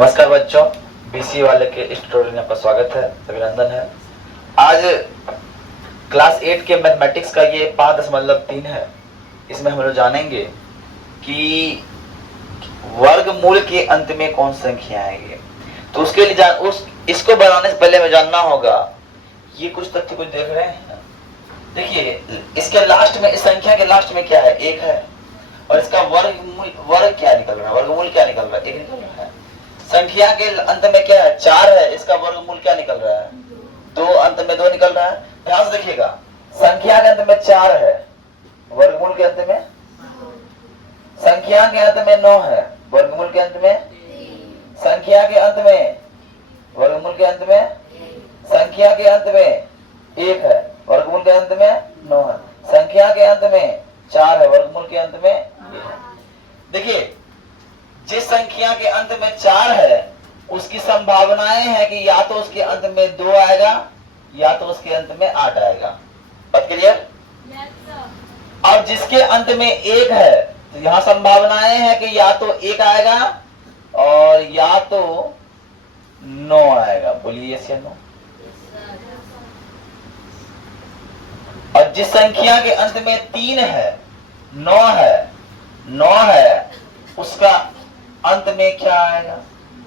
नमस्कार बच्चों, बीसी वाले के इस ट्यूटोरियल में आपका स्वागत है, अभिनंदन है। आज क्लास 8 के मैथमेटिक्स का ये 5.3 है। इसमें हम लोग जानेंगे कि वर्गमूल के अंत में कौन सी संख्या आएगी। तो उसके लिए इसको बनाने से पहले हमें जानना होगा, ये कुछ तथ्य कुछ देख रहे हैं। देखिए, इसके लास्ट में, इस संख्या के लास्ट में क्या है? 1 है, और इसका वर्ग क्या निकल रहा है? वर्गमूल क्या निकल रहा है? 1 निकल रहा है। संख्या के अंत में क्या है? 4 है, इसका वर्गमूल क्या निकल रहा है? 2, अंत में 2 निकल रहा है। ध्यान से देखिएगा, संख्या के अंत में 4 है, वर्गमूल के अंत में, संख्या के अंत में 9 है, वर्गमूल के अंत में, संख्या के अंत में, वर्गमूल के अंत में, संख्या के अंत में 1 है, वर्गमूल के अंत में 9 है, संख्या के अंत में 4 है, वर्गमूल के अंत में 1 है। देखिए, जिस संख्या के अंत में 4 है उसकी संभावनाएं हैं कि या तो उसके अंत में 2 आएगा या तो उसके अंत में 8 आएगा। बात क्लियर? और जिसके अंत में 1 है तो यहाँ संभावनाएं हैं कि या तो 1 आएगा और या तो 9 आएगा। बोलिए यस या नो। और जिस संख्या के अंत में 3 है, 9 है, उसका अंत में क्या आएगा?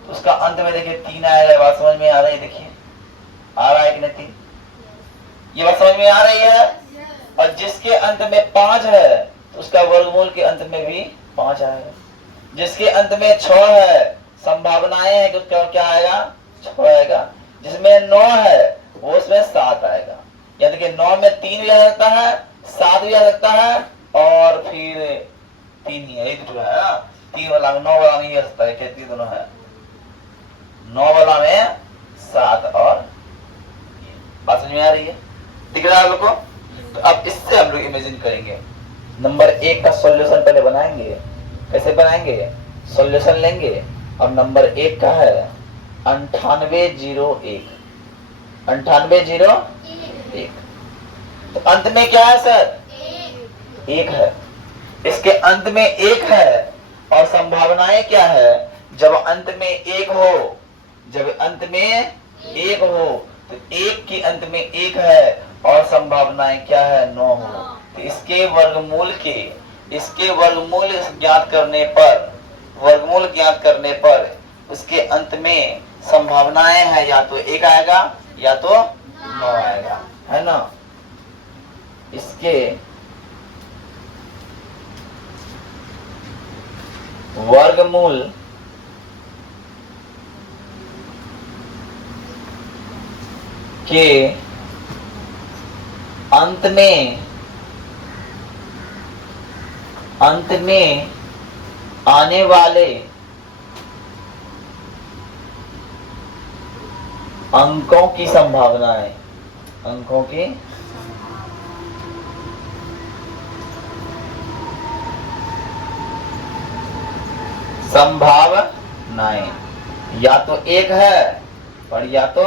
उसका अंत में देखिए 3 आएगा। बात समझ में आ रही है? देखिए, आ रहा है कि नहीं? 3, ये बात समझ में आ रही है। और जिसके अंत में 5 है तो उसका वर्गमूल के अंत में भी 5 आएगा। जिसके अंत में 6 है, संभावनाएं है कि उसका क्या आएगा? 6 आएगा। जिसमें 9 है वो उसमें 7 आएगा। यानी कि 9 में 3 भी आ सकता है, 7 भी आ सकता है, और फिर 3 ही है, एक जो है 3 वाला में 9 वाला नहीं आ सकता है, खेती दोनों है। 9 वाला में 7 और, बात समझ में आ रही है? दिख रहा है आप लोग को? तो अब इससे हम लोग इमेजिन करेंगे। नंबर 1 का सॉल्यूशन पहले बनाएंगे। कैसे बनाएंगे? सॉल्यूशन लेंगे और नंबर 1 का है 9801। 9801। तो अंत में क्या है सर? 1 है। इसके अंत में 1 है और संभावनाएं क्या है? जब अंत में 1 हो, जब अंत में 1 हो तो 1 के अंत में 1 है और संभावनाएं क्या है? 9 हो। तो इसके वर्गमूल ज्ञात करने पर उसके अंत में संभावनाएं हैं या तो 1 आएगा या तो 9 आएगा, है ना? इसके वर्गमूल के अंत में आने वाले अंकों की संभावनाएं, संभावनाएं या तो 1 है और या तो,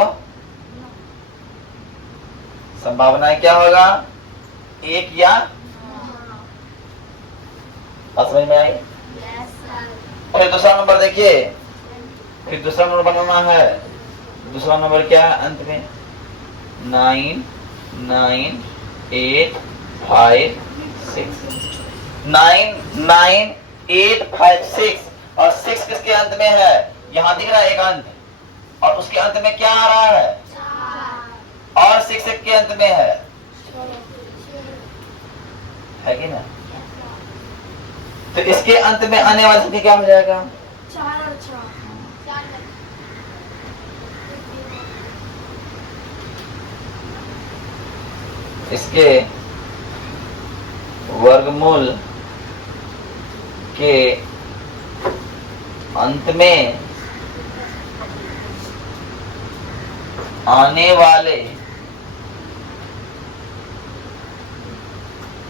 संभावनाएं क्या होगा? 1 या, समझ में आई? फिर दूसरा नंबर देखिए, फिर दूसरा नंबर बनाना है। दूसरा नंबर क्या है? अंत में 9, 9, 8, 5, 6, 9, 9, 8, 5, 6, और 6 किसके अंत में है? यहां दिख रहा है एक अंत, और उसके अंत में क्या आ रहा है? और 6 के अंत में है कि ना? तो इसके अंत में आने वाली संख्या क्या हो जाएगा? 4 और 6। इसके वर्गमूल के अंत में आने वाले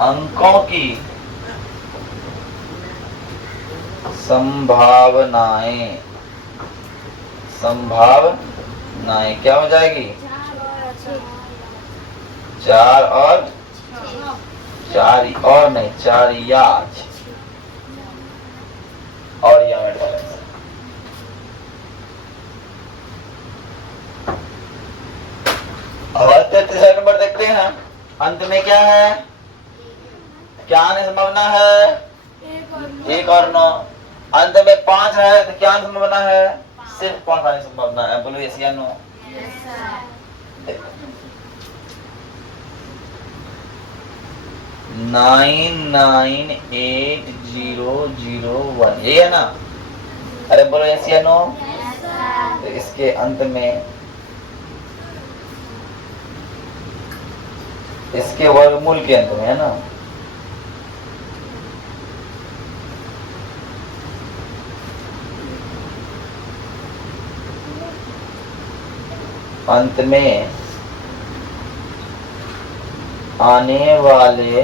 अंकों की संभावनाएं क्या हो जाएगी? 4 और 4 और नहीं, 4 या 6 और यहाँ क्या है? क्या आने की संभावना है? 1 और 9। अंत में 5 है तो क्या आने की संभावना है? सिर्फ 5 आने की संभावना है। बोलो यस या नो? देखो 998001 ये है ना? अरे बोलो यस या नो? तो इसके अंत में इसके वर्गमूल के अंत में है ना, अंत में आने वाले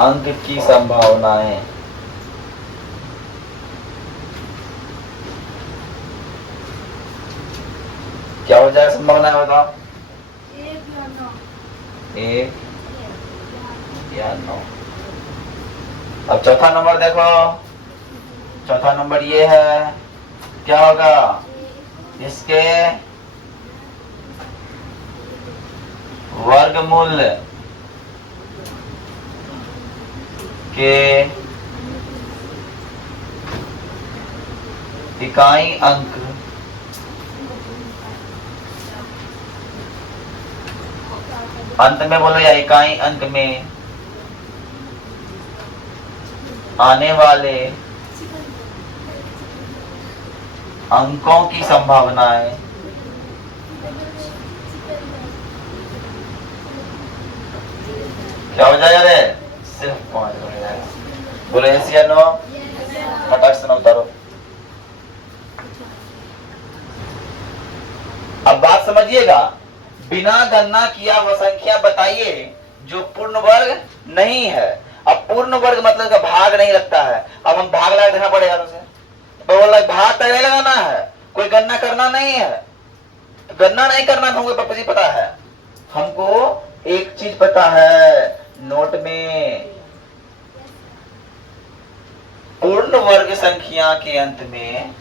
अंक की संभावनाएं क्या हो जाएगा? संभावना है बताओ। 1 या 9। अब चौथा नंबर देखो। चौथा नंबर ये है, क्या होगा? इसके वर्गमूल के इकाई अंक अंत में बोलो या इकाई अंक में आने वाले अंकों की संभावनाएं क्या हो जाएगा रे? सिर्फ 5 हो जाएगा। बोलो यस या नो? फटाक से ना उतारो। अब बात समझिएगा, बिना गणना किया वह संख्या बताइए जो पूर्ण वर्ग नहीं है। अब पूर्ण वर्ग मतलब का भाग नहीं लगता है। अब हम भाग लगा देना पड़ेगा उसे। तो बोला भाग तो नहीं लगाना है, कोई गणना करना नहीं है। तो गणना नहीं करना तो हमको जी पता है। हमको एक चीज पता है, नोट में पूर्ण वर्ग संख्या के अंत में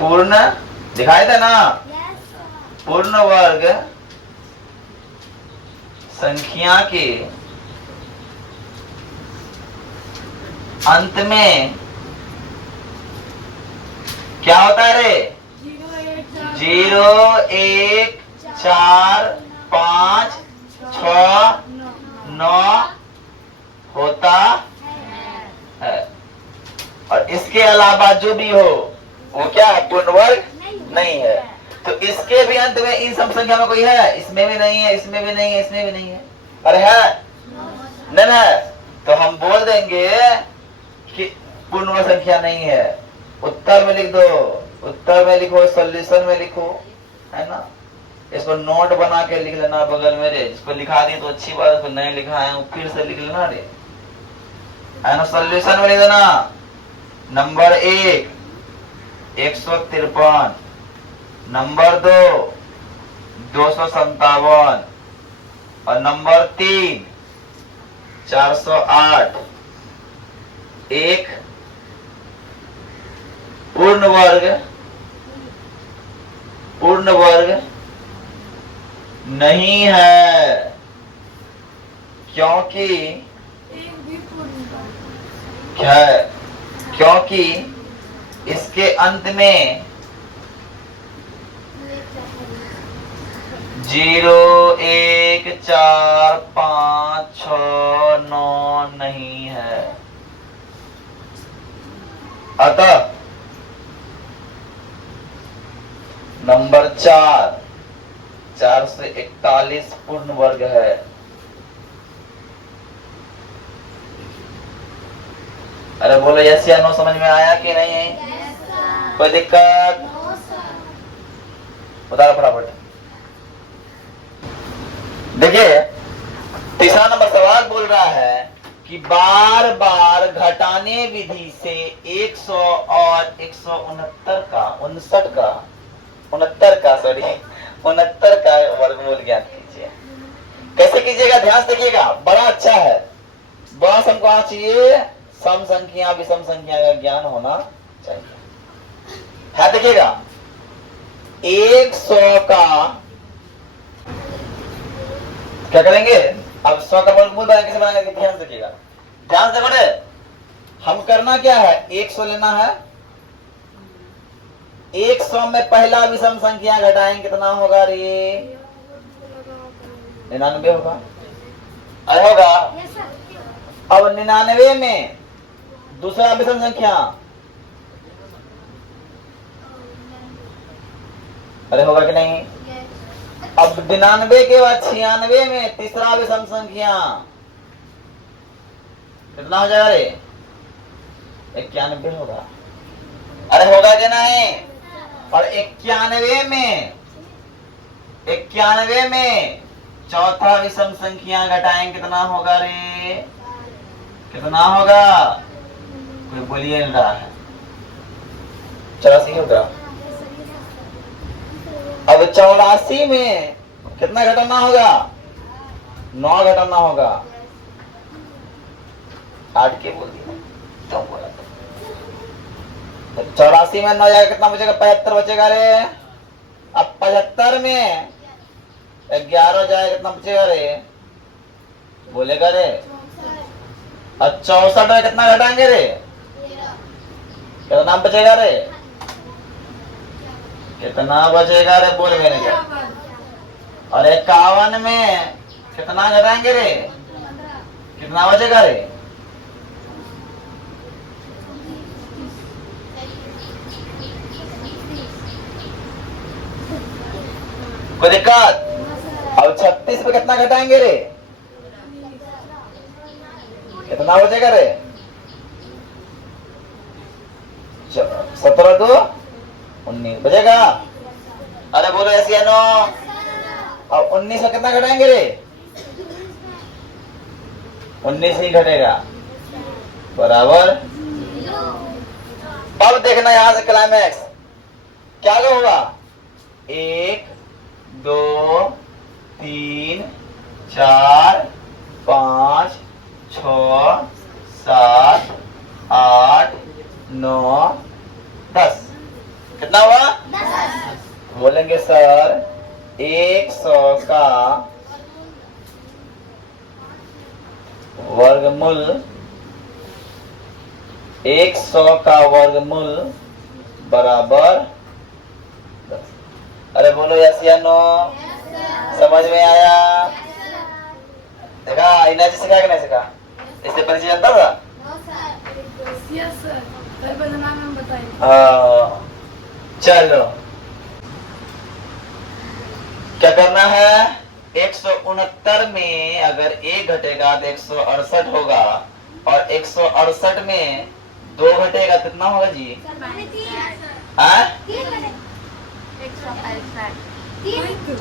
पूर्ण दिखाई दे ना, पूर्ण वर्ग संख्या के अंत में क्या होता है रे? 0 1 4 5 6 9 होता है। और इसके अलावा जो भी हो वो क्या है? पूर्ण वर्ग नहीं है। तो इसके भी अंत में इन सब संख्या में कोई है? इसमें भी नहीं है, इसमें भी नहीं है, इसमें भी नहीं है। अरे है? नहीं है। तो हम बोल देंगे कि पूर्ण वर्ग संख्या नहीं है। उत्तर में लिख दो, उत्तर में लिखो, सॉल्यूशन में लिखो, है ना? इसको नोट बना के लिख लेना बगल में रे। जिसको लिखा दिए तो अच्छी बात, उसको नहीं लिखा है वो फिर से लिख लेना रे, है ना? सॉल्यूशन में लिख देना नंबर 1 153, नंबर 2 257 और नंबर 3 408। एक पूर्ण वर्ग नहीं है, क्योंकि क्या है? क्योंकि इसके अंत में 0 1 4 5 6 9 नहीं है। अतः नंबर 4 441 पूर्ण वर्ग है। अरे बोलो यस या नो? समझ में आया कि नहीं? कोई दिक्कत? बता फटाफट। देखिए तीसरा नंबर सवाल बोल रहा है कि बार बार घटाने विधि से 100 और 169 का 69 का वर्गमूल ज्ञात कीजिए। कैसे कीजिएगा? ध्यान से देखिएगा, बड़ा अच्छा है। बस हमको आना चाहिए सम संख्या विषम संख्या का ज्ञान होना चाहिए। है देखिएगा, 100 का क्या करेंगे? अब 100 का वर्गमूल कैसे बनाएंगे? ध्यान से देखिएगा, ध्यान से बड़े। हम करना क्या है, 100 लेना है। 100 में पहला विषम संख्या घटाएंगे, कितना होगा रे? 99 होगा। अरे होगा। अब 99 में दूसरा विषम संख्या, अरे होगा कि नहीं? अब 99 के बाद 96 में तीसरा विषम संख्या कितना हो जाएगा रे? 91 होगा। अरे होगा कि नहीं? और 91 में चौथा विषम संख्या घटाएंगे, कितना होगा रे? कितना होगा? कोई बोलिए नहीं रहा है। 84 होगा। अब 84 में कितना घटाना होगा? 9 घटाना होगा। 8 के बोल दिया, क्यों बोला? 84 में 9 जाएगा, कितना बचेगा? 75 बचेगा रे। अब 75 में 11 जाएगा, कितना बचेगा रे? बोलेगा रे। अब 64 में कितना घटाएंगे रे? कितना बचेगा रे? कितना बचेगा रे? बोल मेरे क्या? और 51 में कितना घटाएंगे रे? कितना बचेगा रे? कोई दिक्कत? अब 36 पे कितना घटाएंगे रे? कितना बचेगा रे? 17 2 19 बचेगा। अरे बोलो ऐसी है नो। अब 19 में कितना घटाएंगे रे? 19 ही घटेगा, बराबर। अब देखना यहां से क्लाइमैक्स क्या होगा? 1 2 3 4 5 6 7 8 9 10। कितना हुआ? 10। बोलेंगे सर 100 का वर्गमूल, 100 का वर्गमूल बराबर 10। अरे बोलो यस या नो? समझ में आया? देखा इन्हें सिखा कि नहीं सिखा? इससे परिचय जानता था? चलो क्या करना है? 169 में अगर 1 घटेगा तो 168 होगा, और 168 में 2 घटेगा, कितना होगा जी?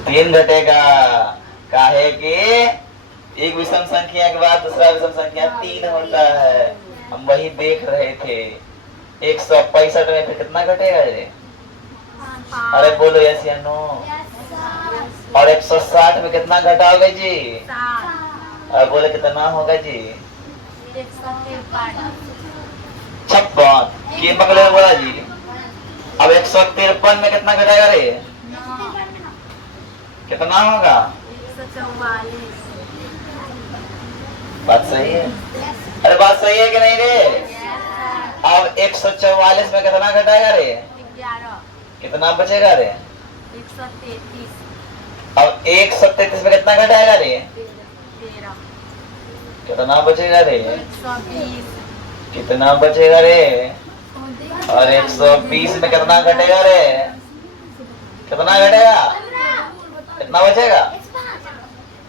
3 घटेगा। काहे कि एक विषम संख्या के बाद दूसरा विषम संख्या 3 होता है। हम वही देख रहे थे। 165 में फिर कितना घटेगा रे? अरे बोलो यस या नो? और 160 में कितना घटाओगे जी? अरे बोले कितना होगा जी? 56। ये बगले बोला जी। अब 153 में कितना घटाएगा रे? कितना होगा? 144। बात सही है? अरे बात सही है कि नहीं रे? अब 144 में कितना घटाएगा रे? 11। कितना बचेगा रे? 133। अब 137 में कितना घटाएगा रे? 13। कितना बचेगा रे? 120। कितना बचेगा रे? और 120 में कितना घटेगा रे? कितना घटेगा? कितना बचेगा?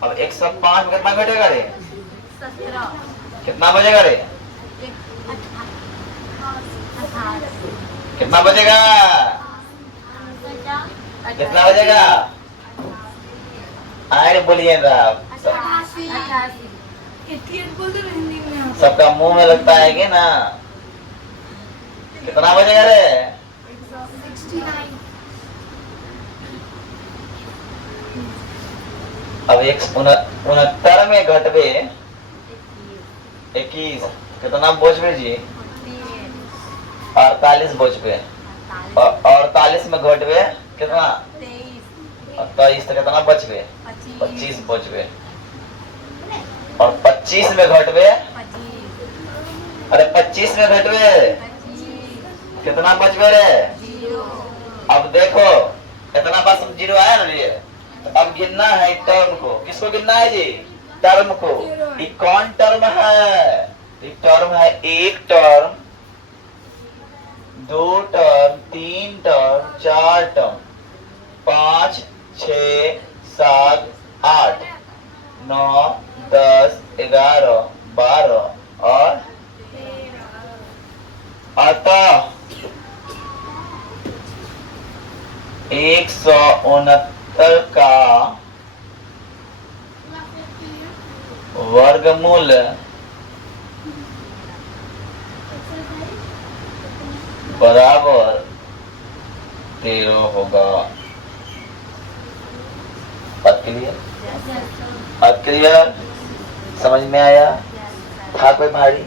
अब 105 में कितना घटेगा रे? 17। कितना बचेगा रे? 28। कितना बचेगा? कितना बचेगा? आए बोलिए ना। 88। सबका मुंह में लगता है कि ना? कितना बचेगा रे? 69। अब 169 में घटवे 21, कितना बचबे जी? 48 बचबे। और 48 में घटवे कितना? 23 और 23 तो कितना बच गए? 25 बच गए। और 25 में घटवे? 25 अरे 25 में घटवे 25 कितना बच गए रे? 0 अब देखो इतना बस जीरो आया ना ये, तो अब गिनना है टर्म को। किसको गिनना है जी? टर्म को। ये कौन टर्म है? ये टर्म है 1 टर्म, 2 टर्म, 3 टर्म, 4 टर्म, 5, 6, 7, 8, 9, 10, 11, 12 और अतः 169 का वर्गमूल बराबर 13 होगा। बात क्लियर? बात क्लियर? समझ में आया? था कोई भारी?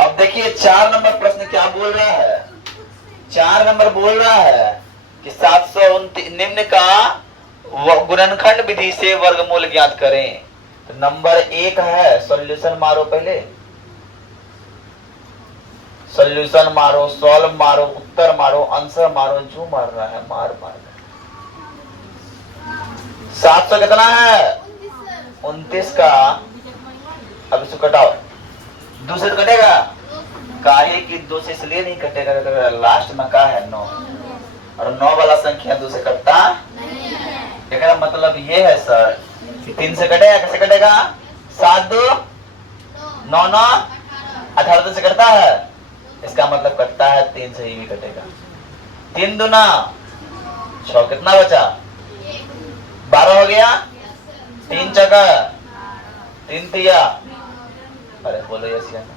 अब देखिए 4 नंबर प्रश्न क्या बोल रहा है। 4 नंबर बोल रहा है कि 729 निम्न का गुणनखंड विधि से वर्गमूल ज्ञात करें। तो नंबर 1 है सॉल्यूशन मारो, पहले सॉल्यूशन मारो, सॉल्व मारो, उत्तर मारो, आंसर मारो। जो मार रहा है मार मार। 700 कितना है? 29 का। अब इसको कटाओ, 2 से कटेगा। काहे कि 2 से इसलिए नहीं कटेगा, लास्ट में का है 9, और 9 वाला संख्या 2 से कटता नहीं है। इसका मतलब ये है सर कि 3 से कटेगा। कैसे कटेगा? 7 2 9 9 18 2 से कटता है। इसका मतलब कटता है 3 से ही भी कटेगा। 3 दूना 6, कितना बचा? 12 हो गया। 3 चका 3 तिया, अरे बोलो यस या नो।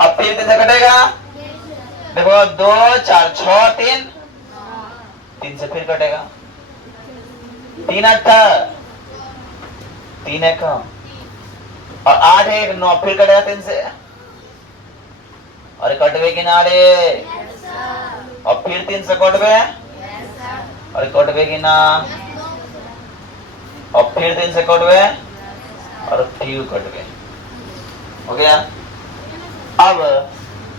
अब 3 से कटेगा। देखो 2 4 6 3 से फिर कटेगा। 3 8 3 है कम, और 8 1 9 फिर कटेगा 3 से। अरे कटवे किनारे, और फिर 3 से कटवे, अरे कटवे कि ना, और फिर 3 से कटवे, और फिर कटवे। हो गया। अब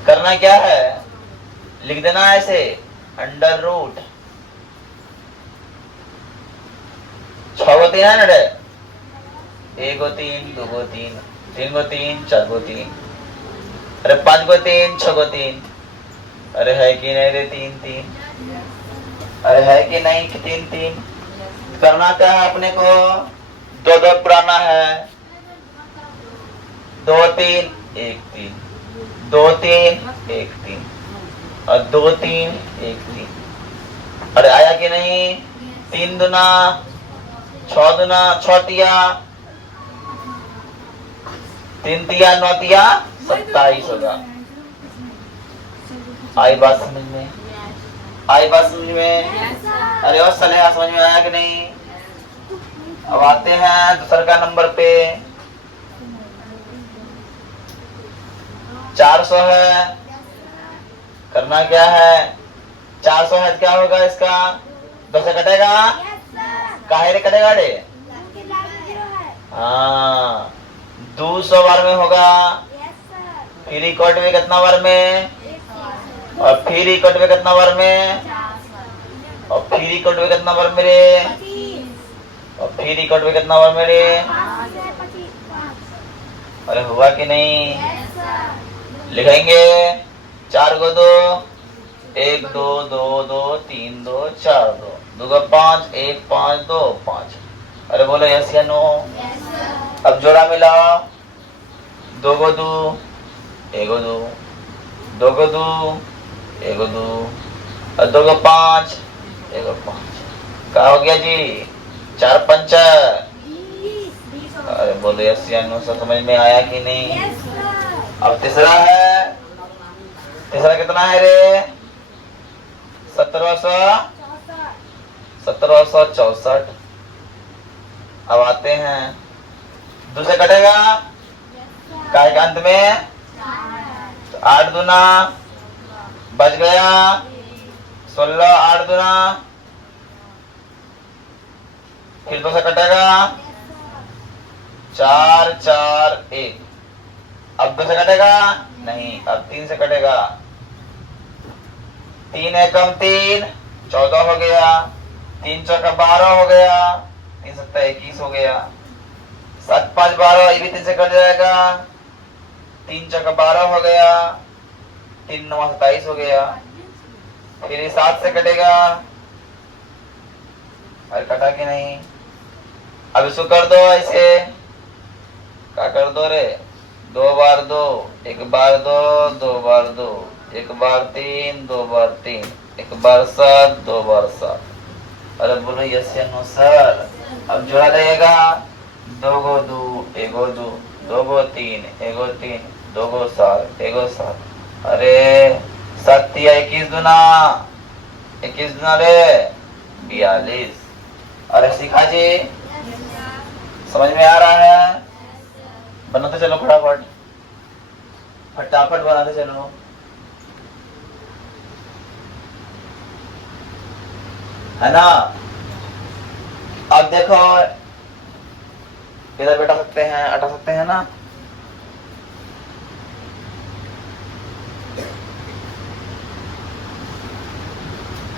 करना क्या है? लिख देना ऐसे अंडर रूट 6 गो 3 है ना रे, 1 गो 3 2 गो 3 3 गो 3 4 गो 3, अरे 5 गो 3 6 गो 3, अरे है कि नहीं रे 3 3, अरे है कि नहीं कि 3 3। करना क्या है अपने को? 2 2 पुराना है, 2 3 1 3, 2 3 1 3, और 2 3 1 3। अरे आया कि नहीं? 3 दूना 6 दूना 6 तिया, 3 तिया 9 तिया 27 होगा। आई बात समझ में? आई बात समझ में? अरे और सलेहा समझ में आया कि नहीं? अब आते हैं दूसरे का नंबर पे। 400 है। करना क्या है? 400 है, क्या होगा इसका? 2 से कटेगा। काहे रे कटेगा रे? हाँ 200 बार में होगा। फिर इकट में कितना बार में, और फिर इकट में कितना बार में, और फिर इकट में कितना बार में रे, और फिर इकट में कितना बार में रे। अरे हुआ कि नहीं? लिखेंगे 4 गो 2 1 2 2 2 3 2 4 2 2 गो 5 1 5 2 5। अरे बोलो यस या नो? अब जोड़ा मिलाओ। 2 गो 2 1 गो 2 2 गो 2 1 गो 2, और 2 गो 5 1 गो 5। क्या हो गया जी? 4 5। अरे बोलो यस या नो? सब समझ में आया कि नहीं? अब तीसरा है। तीसरा कितना है रे? 1764। अब आते हैं, 2 से कटेगा। काय के अंत में 8 दूना बच गया 16, 8 दूना, फिर 2 से कटेगा 4, 4, 1। अब 2 से कटेगा नहीं, अब 3 से कटेगा। 3 एकम 3, 14 हो गया। 3 चौका 12 हो गया। 3 सत्ता 21 हो गया। 7, 5, 12, ये भी 3 से कट जाएगा। 3 चौका 12 हो गया। 3, 9, 27 हो गया। फिर ये 7 से कटेगा। अरे कटा कि नहीं? अब इसको कर दो ऐसे। क्या कर दो रे? 2 बार 2, 1 बार 2, 2 बार 2, 1 बार 3, 2 बार 3, 1 बार 7, 2 बार 7। अरे बोलो यस या नो सर? अब जोड़ा लगेगा 2 गो 2, 1 गो 2, 2 गो 3, 1 गो 3, 2 गो 7, 1 गो 7। अरे 7 या 21 दूना, 21 दूना रे 42। अरे शिखा जी समझ में आ रहा है? बनाते चलो फटाफट, फटाफट बनाते चलो। है ना? अब देखो इधर बैठा सकते हैं, हटा सकते हैं ना?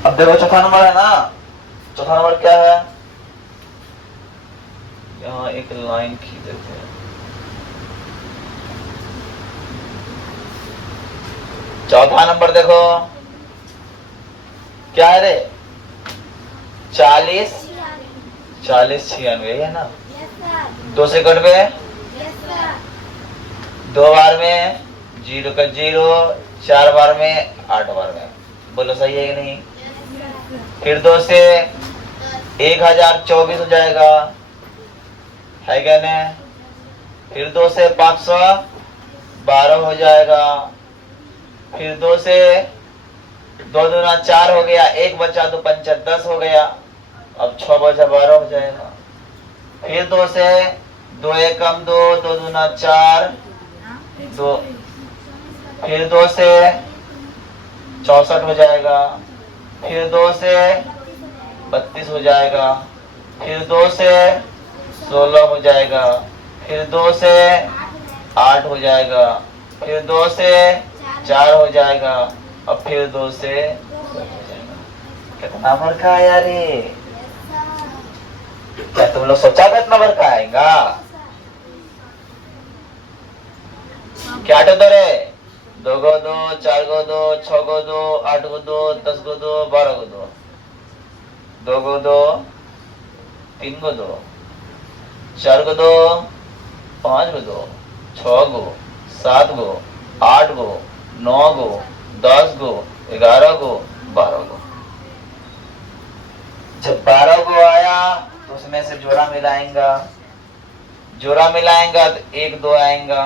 अब देखो चौथा नंबर है ना? चौथा नंबर क्या है? यहाँ एक लाइन खींच देते हैं। चौथा नंबर देखो क्या है रे? 40, 40, 96 है ना? 2 से कट में 2 बार में 0 का 0, 4 बार में 8 बार में। बोलो सही है कि नहीं? फिर 2 से 1024 हो जाएगा, है क्या नहीं? फिर 2 से 512 हो जाएगा। फिर 2 से 2 दूना 4 हो गया, 1 बचा 2 पंचा 10 हो गया। अब 6 बचा 12 हो जाएगा। फिर 2 से 2 एकम 2, 2 दूना 4, 2। फिर 2 से 64 हो जाएगा। फिर 2 से 32 हो जाएगा। फिर 2 से 16 हो जाएगा। फिर 2 से 8 हो जाएगा। फिर 2 से 4 हो जाएगा। अब फिर 2 से 2 हो जाएगा। कितना फर्क आया रे? क्या तुम लोग सोचा था इतना फर्क आएगा? क्या तो रे? 2 गो 2, 4 गो 2, 6 गो 2, 8 गो 2, 10 गो 2, 12 गो 2, 2 गो 2, 3 गो 2, 4 गो 2, 5 गो 2, 6 गो, 7 गो, 8 गो, 9 गो, 10 गो, 11 गो, 12 गो। जब 12 गो आया तो उसमें से जोड़ा मिलाएंगा। जोड़ा मिलाएंगा तो 1 2 आएगा।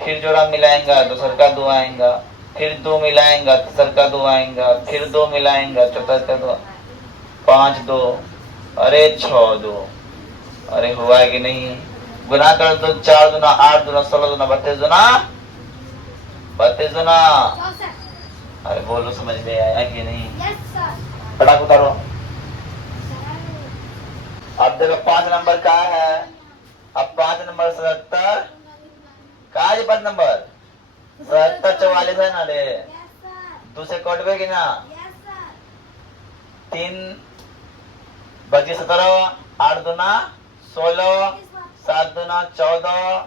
फिर जोड़ा मिलाएंगा दूसर का 2 आएगा। फिर 2 मिलाएंगा तीसर का 2 आएगा। फिर 2 मिलाएंगा चौथा का 2, 5 2, अरे 6 2। अरे हुआ है कि नहीं? गुना कर दो। 4 दूना 8 दूना 16 दूना 32 दूना 32 दूना। अरे बोलो समझ में आया कि नहीं? फटाक उतारो। अब देखो 5 नंबर का है। अब 5 नंबर 77 का है? 5 नंबर 77 44 है ना रे? 2 से कटबे कि ना? 3 बचे 17, 8 दूना 16, 7 दूना 14।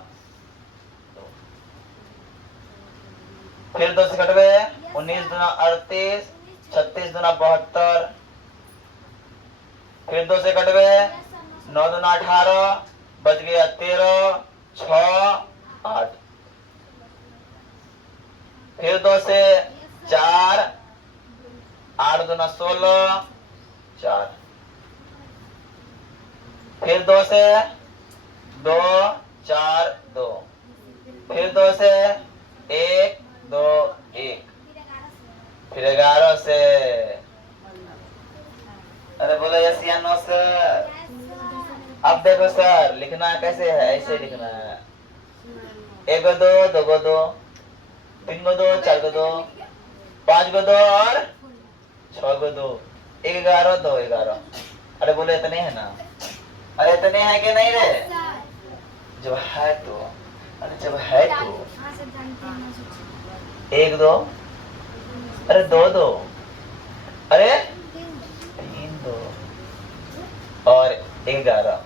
फिर 2 से कटबे 19 दूना 38, 36 दूना 72। फिर 2 से कटबे 9 दूना 18, बच गया 13, 6, 8। फिर 2 से 4, 8 दूना 16, 4। फिर 2 से 2, 4 2। फिर 2 से 1 2 1। फिर 11 से। अरे बोलो यस या नो सर? अब देखो सर लिखना कैसे है? ऐसे लिखना है। 1 गो 2, 2 गो 2, 3 गो 2, 4 गो 2, 5 को 2 और 6 को 2, 11 2 11। अरे बोले इतने है ना, अरे इतने है कि नहीं रे? जब है तो, अरे जब है तो 1 2, अरे 2 2, अरे 3 2 और 11।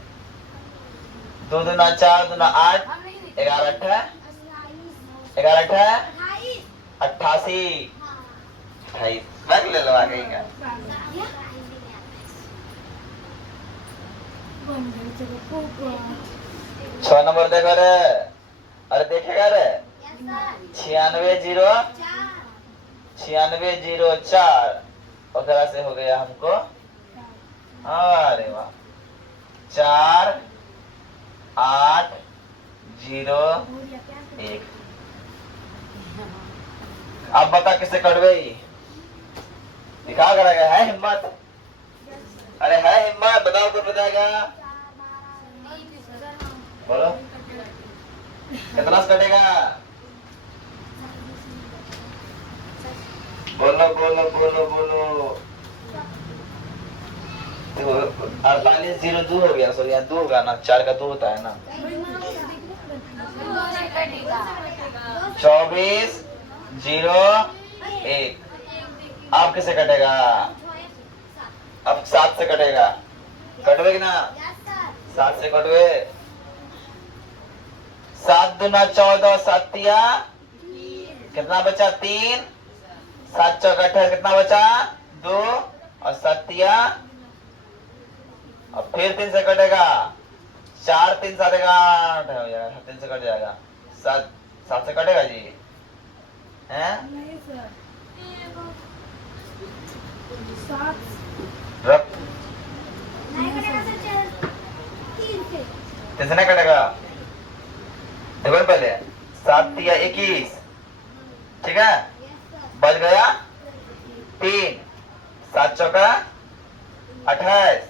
2 दूना 4 दूना 8, 11 अट्ठा 88, 28 बैग ले लो आ गई का। 6 नंबर देखो रे, अरे देखेगा रे, 9604 वगैरह से हो गया हमको। अरे वाह, 4 8 0 1। अब बता किससे कटवे? दिखा करेगा, है हिम्मत? अरे है हिम्मत, बताओ कौन बताएगा? बोलो कितना से कटेगा? बोलो बोलो बोलो बोलो। 48 0 2 हो गया, सॉरी यहाँ 2 होगा ना, 4 का 2 होता है ना। 24 0 1। अब किसे कटेगा? अब 7 से कटेगा, कटवे कि ना? 7 से कटवे। 7 दूना 14, 7 तिया कितना बचा? 3, 7 चौका 28 कितना बचा? 2 और 7 तिया, अब फिर 3 से कटेगा, 4 3 7 8 हो जाएगा, 3 से कट जाएगा। 7 से कटेगा जी? हैं? रख 3 से नहीं कटेगा। देखो पहले 7 तिया 21, ठीक है, बच गया 3, 7 चौका 28,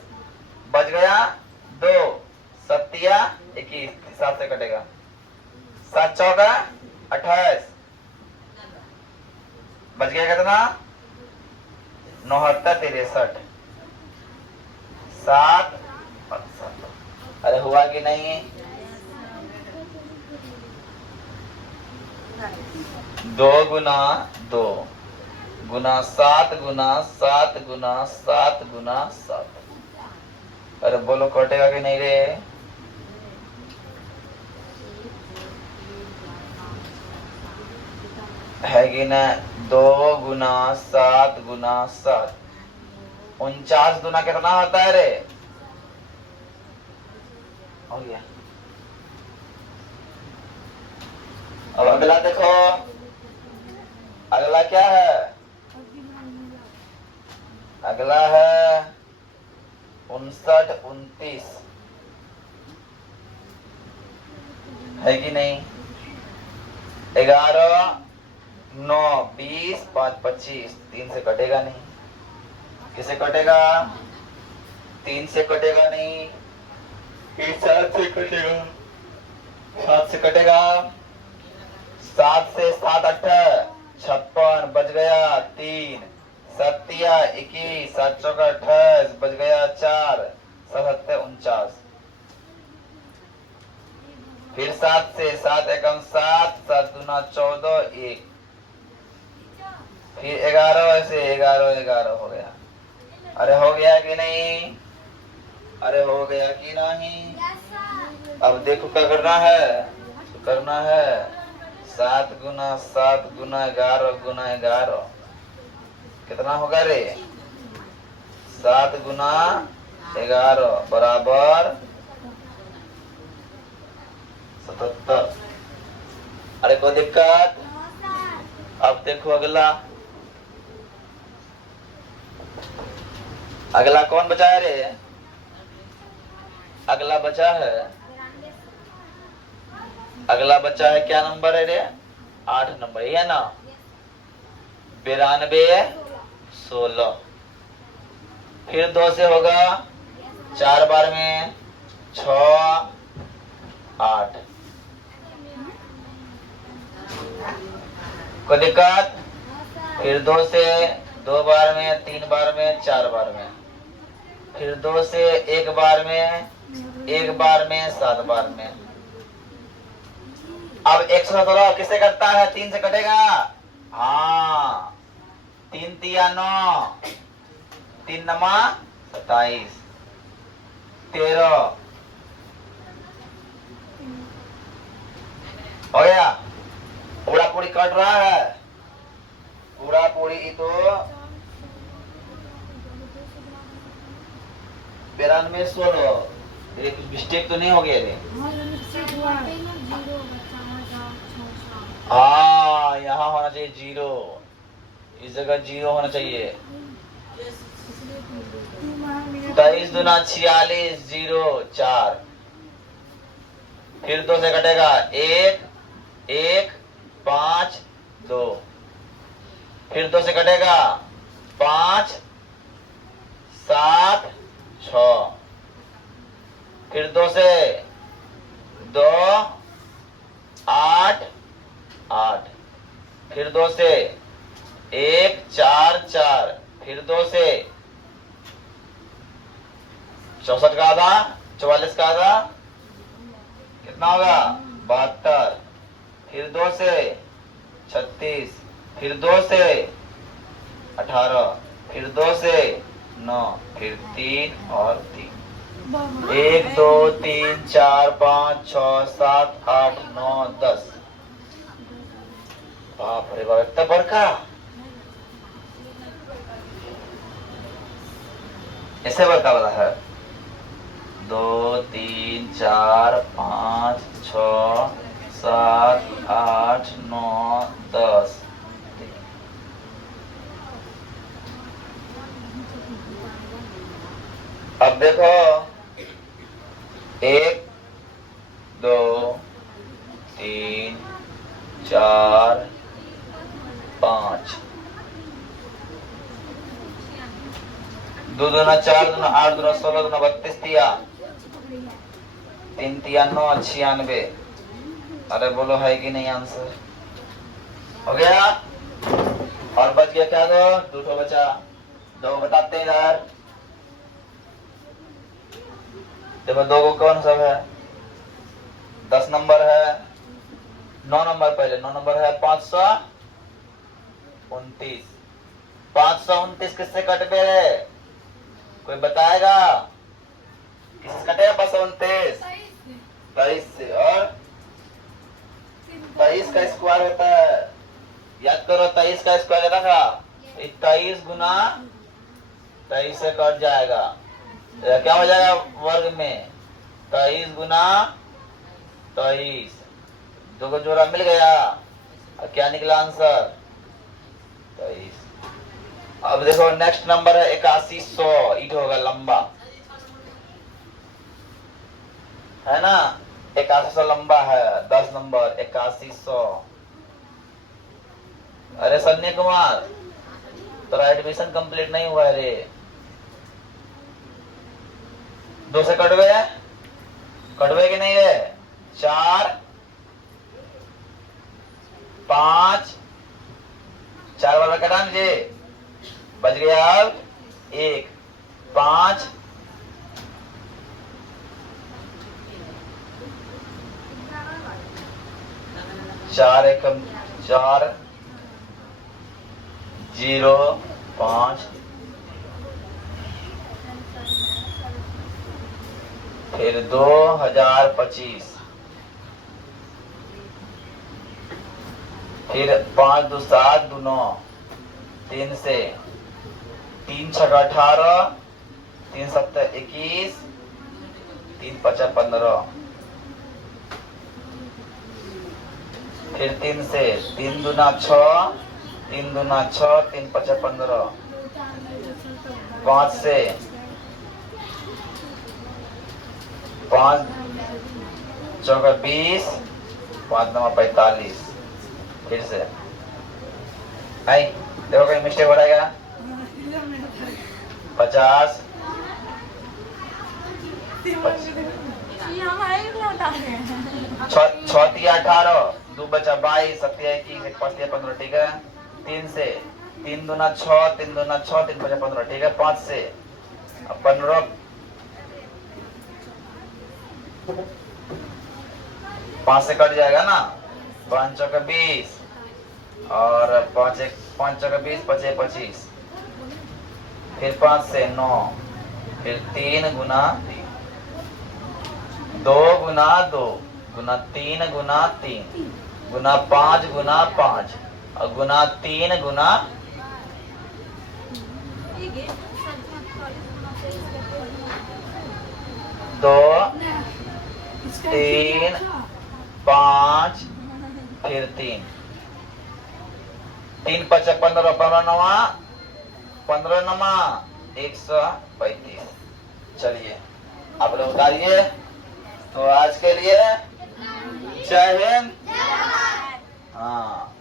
बच गया 2, 7 तिया 21, 7 से कटेगा। 7 चौका 28, बच गया कितना? 69 63, 7 और 7। अरे हुआ कि नहीं? 2 गुना 2 गुना 7 गुना 7 गुना 7 गुना 7। अरे बोलो कटेगा कि नहीं रे? है कि ना? 2 गुना 7 गुना 7, 49 गुना कितना होता है रे? हो गया। अब अगला देखो, अगला क्या है? अगला है 59 29, है कि नहीं? 11 9 20 5 25, 3 से कटेगा नहीं। किसे कटेगा? 3 से कटेगा नहीं, 7 से कटेगा। 7 से कटेगा, 7 से 7 8 56, बच गया 3, 7 तिया 21, 7 चौका 28, बच गया 4, 7 49। फिर 7 से 7 एकम 7, 7 दूना 14 1, फिर 11 ऐसे 11 11 हो गया। अरे हो गया कि नहीं? अरे हो गया कि नहीं? अब देखो क्या करना है, करना है 7 गुना 7 गुना 11 गुना 11, कितना होगा रे? 7 गुना 11 बराबर 77। अरे कोई दिक्कत? अब देखो अगला, अगला कौन बचा है रे? अगला बचा है, अगला बचा है क्या नंबर है रे? 8 नंबर, है ना? 92 16, फिर 2 से होगा 4 बार में 6 8। कोई दिक्कत? फिर 2 से 2 बार में, 3 बार में, 4 बार में, फिर 2 से 1 बार में, 1 बार में, 7 बार में। अब 117 किससे कटता है? 3 से कटेगा। हाँ, 3 तिया 9, 3 नमा 27, 13 हो गया। पूरा पूरी कट रहा है, पूरा पूरी तो 92 16। ये कुछ मिस्टेक तो नहीं हो गया रे? हाँ, यहाँ होना चाहिए 0, इस जगह 0 होना चाहिए। 23 दूना 46, 0 4। फिर 2 से कटेगा 1 1 5 2। फिर 2 से कटेगा 5 7 6। फिर 2 से 2 8 8। फिर 2 से 1 4 4। फिर 2 से 64 का आधा, 44 का आधा कितना होगा? 72। फिर 2 से 36। फिर 2 से 18। फिर 2 से 9। फिर 3 और 3। 1 2 3 4 5 6 7 8 9 10। बाप रे बाप, इतना बड़का। ऐसे बड़का वाला है। 2 3 4 5 6 7 8 9 10। अब देखो 1 2 3 4 5। 2 दूना 4 दूना 8 दूना 16 दूना 32 तिया 3 तिया 9 96। अरे बोलो है कि नहीं आंसर? हो गया। और बच गया क्या? दो ठो बचा। 2 बताते हैं इधर। देखो 2 को कौन सब है? 10 नंबर है, 9 नंबर पहले 9 नंबर है 529। 529 किससे कटबे रे? कोई बताएगा? किससे कटेगा 529? 23 से। और 23 का स्क्वायर होता है, याद करो 23 का स्क्वायर कितना था? 23 गुना 23 से कट जाएगा, क्या हो जाएगा वर्ग में? 23 गुना 23। 2 को जोड़ा मिल गया। और क्या निकला आंसर? 23। अब देखो नेक्स्ट नंबर है 8100। ईट होगा लंबा, है ना? 8100 लंबा है। 10 नंबर 8100। अरे सन्नी कुमार, तेरा एडमिशन कंप्लीट नहीं हुआ है रे। 2 से कटवे कि नहीं रे? 4 5 4 वाला कटा मुझे, बच गया अब 1 5 4 1 4 0 5। फिर 2025। फिर 5 2 7 2 9। 3 से 3 6 18, 3 7 21, 3 5 15। फिर 3 से 3 दूना 6, 3 दूना 6, 3 5 15। 5 से 5 चौका 20, 5 9 45। फिर से आई देखो कहीं मिस्टेक हो रहा है क्या? 50 6 18, 2 बचा 22, 7 21, 1 5 15। ठीक है। 3 से 3 दूना 6, 3 दूना 6, 3 5 15, ठीक है। 5 से अब 15, 5 से कट जाएगा ना। 5 चौका 20 और 5 चौका 20, 5 25, फिर 5 से 9, फिर 3 गुना 3, 2 गुना 2 गुना 3 गुना 3 गुना 5 गुना 5 और गुना 3 गुना ठीक है। 2, 3, 5, फिर 3, 3 5 15, 15 9, 15 9 135। चलिए आप लोग उतारिए। तो आज के लिए जय हिंद। हाँ।